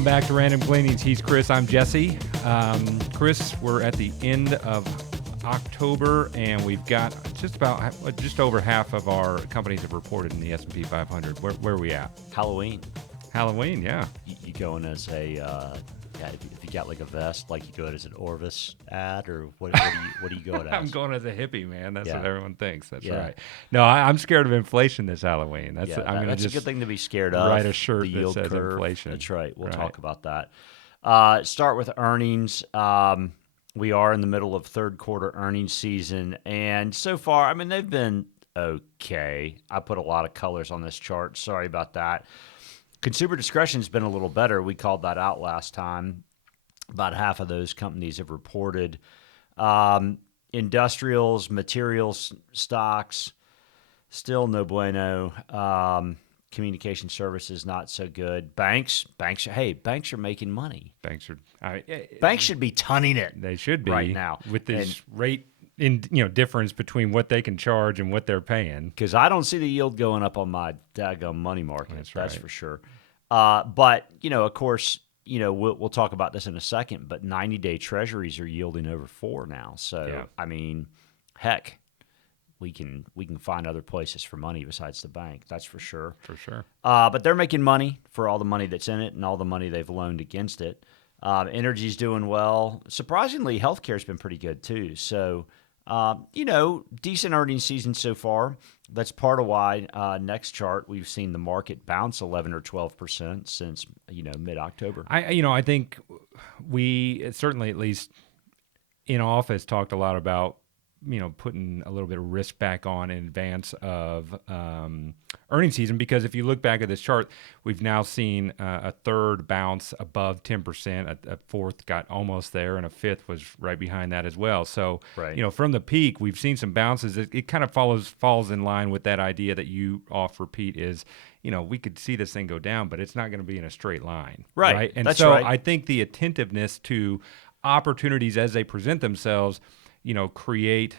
Welcome back to Random Gleanings. He's Chris. I'm Jesse. Chris, we're at the end of October, and we've got just over half of our companies have reported in the S&P 500. Where are we at? Halloween, yeah. you going as a if you got like a vest, like you go as an Orvis ad, or what do you go as? I'm going as a hippie, man. That's what everyone thinks. That's right. Yeah. No, I'm scared of inflation this Halloween. That's just a good thing to be scared of. Write a shirt the yield that says curve. inflation. That's right. We'll Right. talk about that. Start with earnings. We are in the middle of third quarter earnings season, and so far, I mean, they've been okay. I put a lot of colors on this chart. Sorry about that. Consumer discretion's been a little better. We called that out last time. About half of those companies have reported. Industrials, materials, stocks, still no bueno. Communication services, not so good. Banks are making money. Banks should be tonning it. They should be right now with this rate difference between what they can charge and what they're paying. Because I don't see the yield going up on my daggum money market. That's for sure. But of course, we'll talk about this in a second. But 90-day treasuries are yielding over 4 now. So I mean, heck, we can find other places for money besides the bank. That's for sure. For sure. But they're making money for all the money that's in it and all the money they've loaned against it. Energy's doing well. Surprisingly, healthcare's been pretty good too. So, decent earnings season so far. That's part of why next chart we've seen the market bounce 11 or 12% since mid-October. I think we certainly, at least in office, talked a lot about putting a little bit of risk back on in advance of earnings season, because if you look back at this chart, we've now seen a third bounce above 10%, a fourth got almost there, and a fifth was right behind that as well. So, from the peak, we've seen some bounces. It kind of falls in line with that idea that you oft repeat is, we could see this thing go down, but it's not going to be in a straight line. Right? And that's right. I think the attentiveness to opportunities as they present themselves create,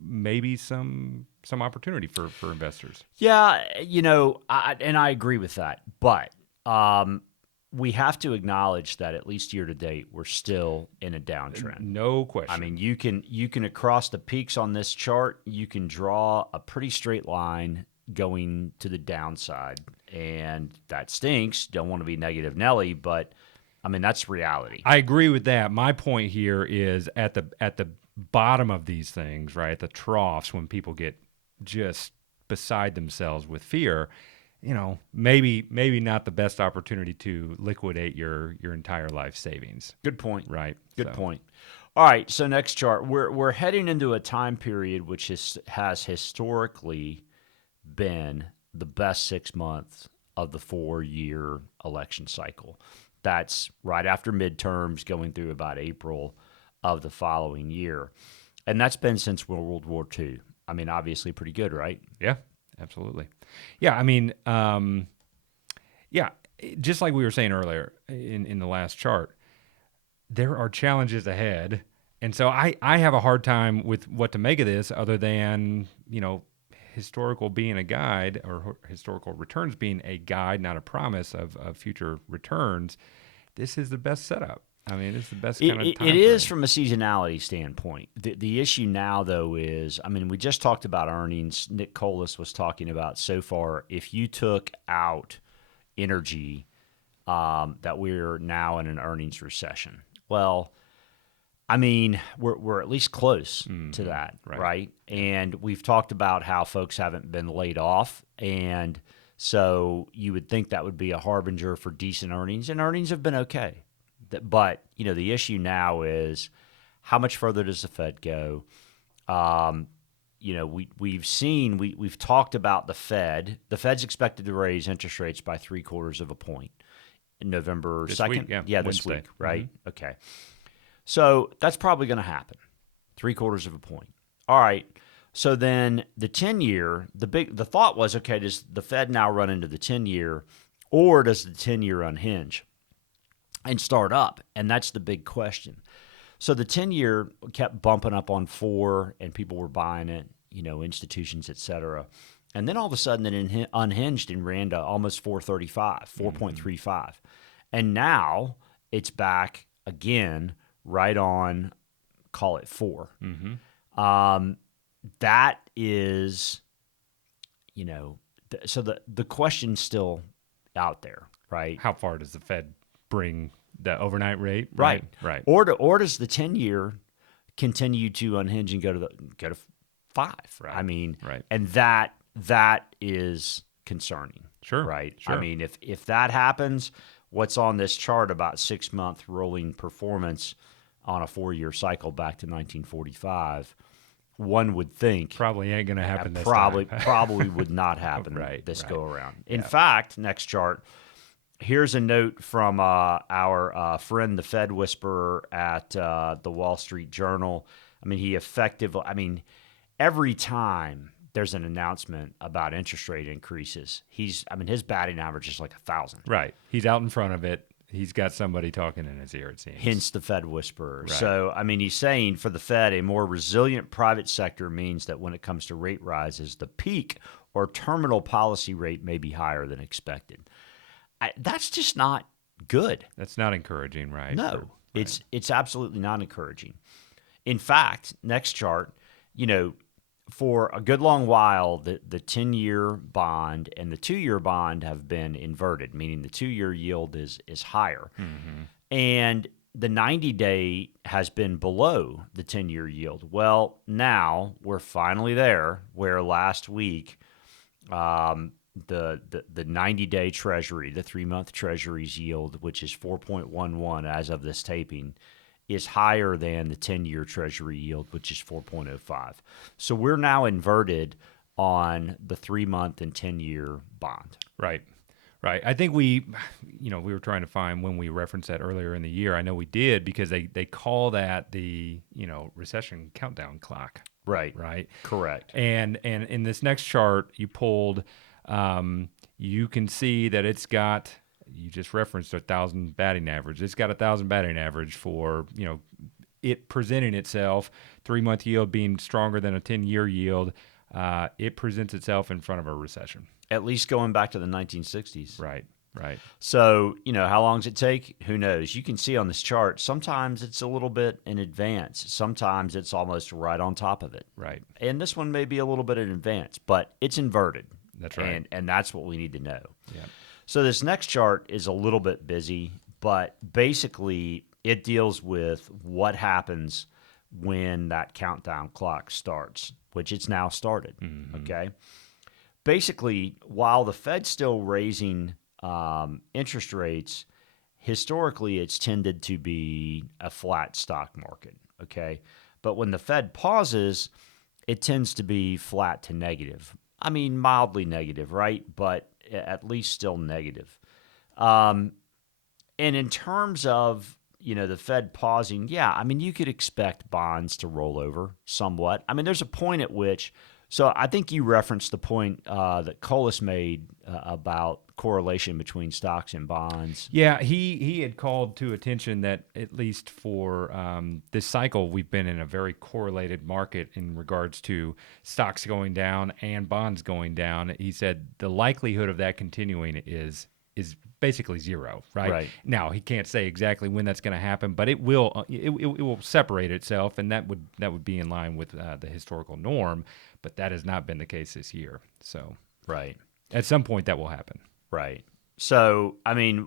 maybe some opportunity for investors. Yeah, I agree with that. But we have to acknowledge that at least year to date, we're still in a downtrend. No question. I mean, you can across the peaks on this chart, you can draw a pretty straight line going to the downside, and that stinks. Don't want to be negative Nelly, but I mean, that's reality. I agree with that. My point here is at the bottom of these things, right, at the troughs, when people get just beside themselves with fear, maybe not the best opportunity to liquidate your entire life savings. Good point. Right. Good point. All right. So next chart, we're heading into a time period which has historically been the best 6 months of the 4-year election cycle. That's right after midterms, going through about April of the following year. And that's been since World War II. I mean, obviously pretty good, right? Yeah, absolutely. Yeah, I mean, just like we were saying earlier in the last chart, there are challenges ahead. And so I have a hard time with what to make of this other than, historical being a guide, or historical returns being a guide, not a promise of future returns. This is the best setup. I mean, it's the best kind of time. It is from a seasonality standpoint. The issue now, though, is, I mean, we just talked about earnings. Nick Colas was talking about so far, if you took out energy, that we're now in an earnings recession. Well, I mean, we're at least close to that, right? And we've talked about how folks haven't been laid off, and so you would think that would be a harbinger for decent earnings, and earnings have been okay. But, the issue now is, how much further does the Fed go? We've talked about the Fed. The Fed's expected to raise interest rates by 0.75 of a point in November 2nd. Yeah, this Wednesday. week, right? Mm-hmm. Okay. So that's probably going to happen, 0.75 of a point. All right. So then the 10-year, the thought was, okay, does the Fed now run into the 10-year, or does the 10-year unhinge and start up? And that's the big question. So the 10-year kept bumping up on 4, and people were buying it, institutions, et cetera. And then all of a sudden it unhinged and ran to almost 435, 4.35. And now it's back again right on, call it 4. That is, so the question's still out there, right? How far does the Fed bring the overnight rate? Right. Right. Or does the 10-year continue to unhinge and go to 5? Right. I mean, right. And that is concerning. Sure. Right. Sure. I mean, if that happens, what's on this chart about 6-month rolling performance on a 4-year cycle back to 1945, one would think probably ain't going to happen this time. time. Probably would not happen this go around. In fact, next chart, here's a note from our friend, the Fed Whisperer at the Wall Street Journal. I mean, every time there's an announcement about interest rate increases, his batting average is like 1,000. Right. He's out in front of it. He's got somebody talking in his ear, it seems. Hence the Fed Whisperer. Right. So, he's saying for the Fed, a more resilient private sector means that when it comes to rate rises, the peak or terminal policy rate may be higher than expected. That's just not good. That's not encouraging, right? No, it's absolutely not encouraging. In fact, next chart, for a good long while, the 10-year bond and the 2-year bond have been inverted, meaning the 2-year yield is higher. And the 90-day has been below the 10-year yield. Well, now we're finally there, where last week the 90-day treasury, the 3-month treasury's yield, which is 4.11 as of this taping, is higher than the 10-year treasury yield, which is 4.05. So we're now inverted on the 3-month and 10-year bond. Right. I think we were trying to find when we referenced that earlier in the year. I know we did because they call that the, recession countdown clock. Right. Correct. And in this next chart you pulled, you can see that it's got, you just referenced 1,000 batting average. It's got 1,000 batting average for, it presenting itself, 3-month yield being stronger than a 10-year yield. It presents itself in front of a recession. At least going back to the 1960s. Right. So, how long does it take? Who knows? You can see on this chart, sometimes it's a little bit in advance. Sometimes it's almost right on top of it. Right. And this one may be a little bit in advance, but it's inverted. That's right. And that's what we need to know. Yeah. So this next chart is a little bit busy, but basically it deals with what happens when that countdown clock starts, which it's now started. Okay. Basically, while the Fed's still raising interest rates, historically it's tended to be a flat stock market. Okay. But when the Fed pauses, it tends to be flat to negative. Mildly negative, right? But at least still negative. And in terms of, the Fed pausing, you could expect bonds to roll over somewhat. There's a point at which, so I think you referenced the point that Colas made about correlation between stocks and bonds. Yeah, he had called to attention that at least for this cycle, we've been in a very correlated market in regards to stocks going down and bonds going down. He said the likelihood of that continuing is basically zero, right? Now, he can't say exactly when that's going to happen, but it will separate itself, and that would be in line with the historical norm, but that has not been the case this year. So at some point that will happen. Right. So,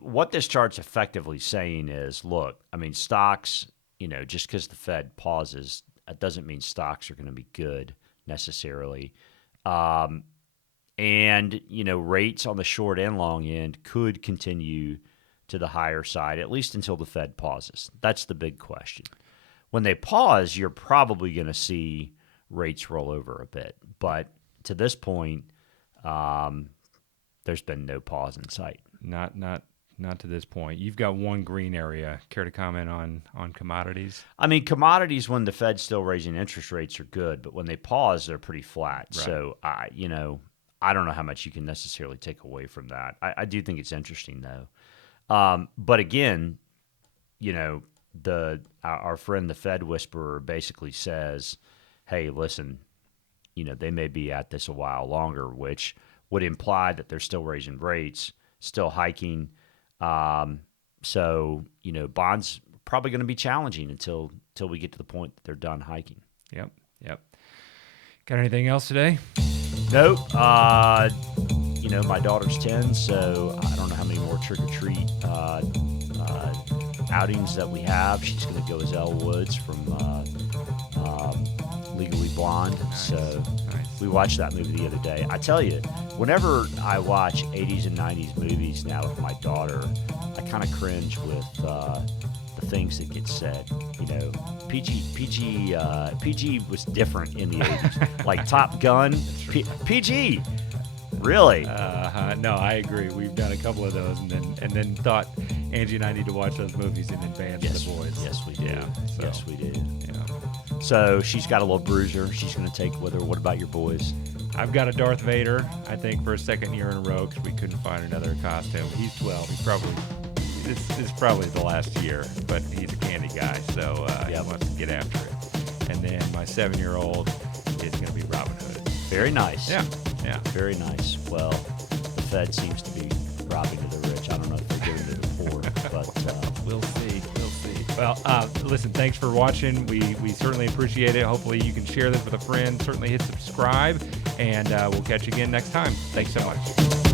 what this chart's effectively saying is, look, stocks, just because the Fed pauses, that doesn't mean stocks are going to be good necessarily. And, rates on the short and long end could continue to the higher side, at least until the Fed pauses. That's the big question. When they pause, you're probably going to see rates roll over a bit. But to this point, there's been no pause in sight. Not to this point. You've got one green area. Care to comment on commodities? Commodities, when the Fed's still raising interest rates, are good, but when they pause, they're pretty flat. Right. So, I don't know how much you can necessarily take away from that. I do think it's interesting, though. But again, our friend, the Fed Whisperer, basically says, hey, listen, they may be at this a while longer, which would imply that they're still raising rates, still hiking. So, bonds probably going to be challenging until we get to the point that they're done hiking. Yep. Got anything else today? Nope. My daughter's 10, so I don't know how many more trick-or-treat outings that we have. She's going to go as Elle Woods from Legally Blonde. Nice. So Nice. we watched that movie the other day. I tell you, whenever I watch 80s and 90s movies now with my daughter, I kind of cringe with the things that get said. PG was different in the 80s. Like Top Gun, PG. Really? No, I agree. We've done a couple of those, and then thought Angie and I need to watch those movies in advance of the boys. Yes, we do. Yeah, so, Yes, we do. yeah. So she's got a little bruiser. She's going to take with her. What about your boys? I've got a Darth Vader, I think, for a second year in a row because we couldn't find another costume. He's 12. This is probably the last year, but he's a candy guy, so he wants to get after it. And then my 7-year-old is going to be Robin Hood. Very nice. Yeah. Very nice. Well, the Fed seems to be robbing to the rich. I don't know if they're giving to the poor, but we'll see. Well, listen, thanks for watching. We certainly appreciate it. Hopefully you can share this with a friend. Certainly hit subscribe, and we'll catch you again next time. Thanks so much.